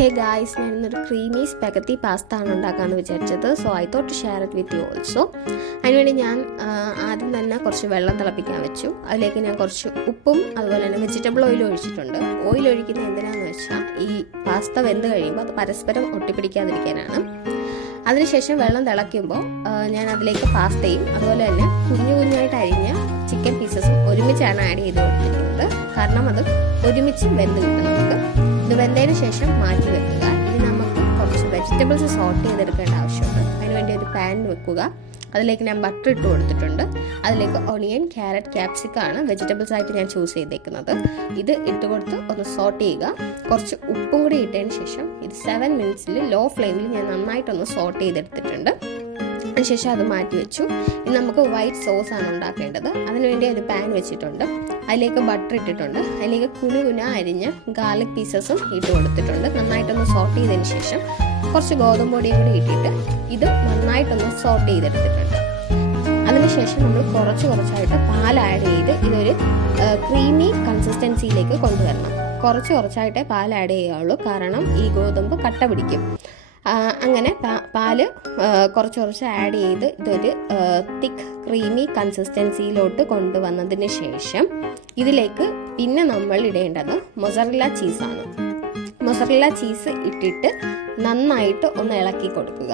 Hey guys, ഞാനിന്നൊരു creamy spaghetti pasta ആണ് ഉണ്ടാക്കാമെന്ന് വിചാരിച്ചത്. So I thought to share it with you also. അതിനുവേണ്ടി ഞാൻ ആദ്യം തന്നെ കുറച്ച് വെള്ളം തിളപ്പിക്കാൻ വെച്ചു. അതിലേക്ക് ഞാൻ കുറച്ച് ഉപ്പും അതുപോലെ തന്നെ വെജിറ്റബിൾ ഓയിൽ ഒഴിച്ചിട്ടുണ്ട്. ഓയിൽ ഒഴിക്കുന്നത് എന്തിനാണെന്ന് വെച്ചാൽ ഈ പാസ്ത വെന്ത് കഴിയുമ്പോൾ അത് പരസ്പരം ഒട്ടിപ്പിടിക്കാതിരിക്കാനാണ്. അതിനുശേഷം വെള്ളം തിളയ്ക്കുമ്പോൾ ഞാൻ അതിലേക്ക് പാസ്തയും അതുപോലെ തന്നെ കുഞ്ഞു കുഞ്ഞായിട്ട് അരിഞ്ഞ ചിക്കൻ പീസസും ഒരുമിച്ചാണ് ആഡ് ചെയ്ത് കൊടുത്തിരിക്കുന്നത്. കാരണം അത് ഒരുമിച്ച് വെന്ത് കിട്ടും നമുക്ക്. ഇത് വെന്തതിന് ശേഷം മാറ്റി വെക്കുക. ഇനി നമുക്ക് കുറച്ച് വെജിറ്റബിൾസ് സോട്ട് ചെയ്തെടുക്കേണ്ട ആവശ്യമുണ്ട്. അതിനുവേണ്ടി ഒരു പാൻ വെക്കുക. അതിലേക്ക് ഞാൻ ബട്ടർ ഇട്ട് കൊടുത്തിട്ടുണ്ട്. അതിലേക്ക് ഒണിയൻ, ക്യാരറ്റ്, ക്യാപ്സിക്കാണ് വെജിറ്റബിൾസ് ആയിട്ട് ഞാൻ ചൂസ് ചെയ്തേക്കുന്നത്. ഇത് ഇട്ട് കൊടുത്ത് ഒന്ന് സോട്ട് ചെയ്യുക. കുറച്ച് ഉപ്പും കൂടി ഇട്ടതിന് ശേഷം ഇത് 7 മിനിറ്റ്സിൽ ലോ ഫ്ലെയിമിൽ ഞാൻ നന്നായിട്ടൊന്ന് സോട്ട് ചെയ്തെടുത്തിട്ടുണ്ട്. അതിനുശേഷം അത് മാറ്റി വെച്ചു. ഇനി നമുക്ക് വൈറ്റ് സോസ് ആണ് ഉണ്ടാക്കേണ്ടത്. അതിനുവേണ്ടി ഒരു പാൻ വെച്ചിട്ടുണ്ട്. അതിലേക്ക് ബട്ടർ ഇട്ടിട്ടുണ്ട്. അതിലേക്ക് കുനുകുന അരിഞ്ഞ ഗാർലിക് പീസസും ഇട്ട് കൊടുത്തിട്ടുണ്ട്. നന്നായിട്ടൊന്ന് സോട്ട് ചെയ്തതിന് ശേഷം കുറച്ച് ഗോതമ്പ് പൊടിയും കൂടി ഇട്ടിട്ട് ഇത് നന്നായിട്ടൊന്ന് സോട്ട് ചെയ്തെടുത്തിട്ടുണ്ട്. അതിനുശേഷം നമ്മൾ കുറച്ചായിട്ട് പാൽ ആഡ് ചെയ്ത് ഇതൊരു ക്രീമി കൺസിസ്റ്റൻസിയിലേക്ക് കൊണ്ടുവരണം. കുറച്ചായിട്ടേ പാൽ ആഡ് ചെയ്യുകയുള്ളൂ, കാരണം ഈ ഗോതമ്പ് കട്ട പിടിക്കും. അങ്ങനെ പാല് കുറച്ച് ആഡ് ചെയ്ത് ഇതൊരു തിക്ക് ക്രീമി കൺസിസ്റ്റൻസിയിലോട്ട് കൊണ്ടുവന്നതിന് ശേഷം ഇതിലേക്ക് പിന്നെ നമ്മൾ ഇടേണ്ടത് മൊസറല്ല ചീസാണ്. മൊസറല്ല ചീസ് ഇട്ടിട്ട് നന്നായിട്ട് ഒന്ന് ഇളക്കി കൊടുക്കുക.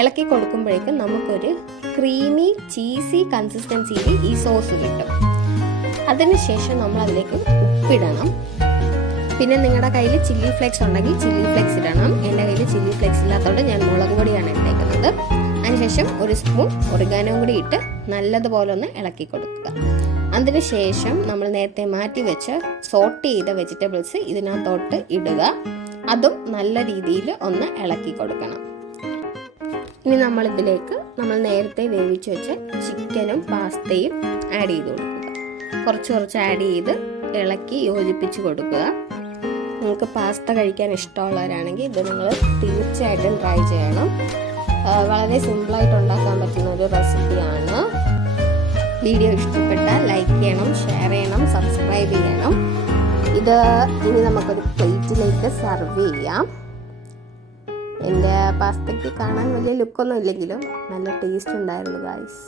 ഇളക്കി കൊടുക്കുമ്പോഴേക്കും നമുക്കൊരു ക്രീമി ചീസി കൺസിസ്റ്റൻസിയിൽ ഈ സോസ് കിട്ടും. അതിനുശേഷം നമ്മൾ അതിലേക്ക് ഉപ്പിടണം. പിന്നെ നിങ്ങളുടെ കയ്യിൽ ചില്ലി ഫ്ലേക്സ് ഉണ്ടെങ്കിൽ ചില്ലി ഫ്ലേക്സ് ഇടണം. എൻ്റെ കയ്യിൽ ചില്ലി ഫ്ലേക്സ് ഇല്ലാത്തതുകൊണ്ട് ഞാൻ മുളക് പൊടിയാണ് ഇട്ടേക്കുന്നത്. അതിനുശേഷം ഒരു സ്പൂൺ ഒറിഗാനോ കൂടി ഇട്ട് നല്ലതുപോലെ ഒന്ന് ഇളക്കി കൊടുക്കുക. അതിനുശേഷം നമ്മൾ നേരത്തെ മാറ്റി വെച്ച് സോട്ട് ചെയ്ത വെജിറ്റബിൾസ് ഇതിനകത്തോട്ട് ഇടുക. അതും നല്ല രീതിയിൽ ഒന്ന് ഇളക്കി കൊടുക്കണം. ഇനി നമ്മളിതിലേക്ക് നമ്മൾ നേരത്തെ വേവിച്ച് വെച്ച ചിക്കനും പാസ്തയും ആഡ് ചെയ്ത് കൊടുക്കുക. കുറച്ച് ആഡ് ചെയ്ത് ഇളക്കി യോജിപ്പിച്ച് കൊടുക്കുക. നിങ്ങൾക്ക് പാസ്ത കഴിക്കാൻ ഇഷ്ടമുള്ളവരാണെങ്കിൽ ഇത് നിങ്ങൾ തീർച്ചയായിട്ടും ട്രൈ ചെയ്യണം. വളരെ സിമ്പിളായിട്ട് ഉണ്ടാക്കാൻ പറ്റുന്ന ഒരു റെസിപ്പിയാണ്. വീഡിയോ ഇഷ്ടപ്പെട്ടാൽ ലൈക്ക് ചെയ്യണം, ഷെയർ ചെയ്യണം, സബ്സ്ക്രൈബ് ചെയ്യണം. ഇത് ഇനി നമുക്കൊരു പ്ലേറ്റിലേക്ക് സെർവ് ചെയ്യാം. എൻ്റെ പാസ്തയ്ക്ക് കാണാൻ വലിയ ലുക്കൊന്നും ഇല്ലെങ്കിലും നല്ല ടേസ്റ്റ് ഉണ്ടായിരുന്നു ഗൈസ്.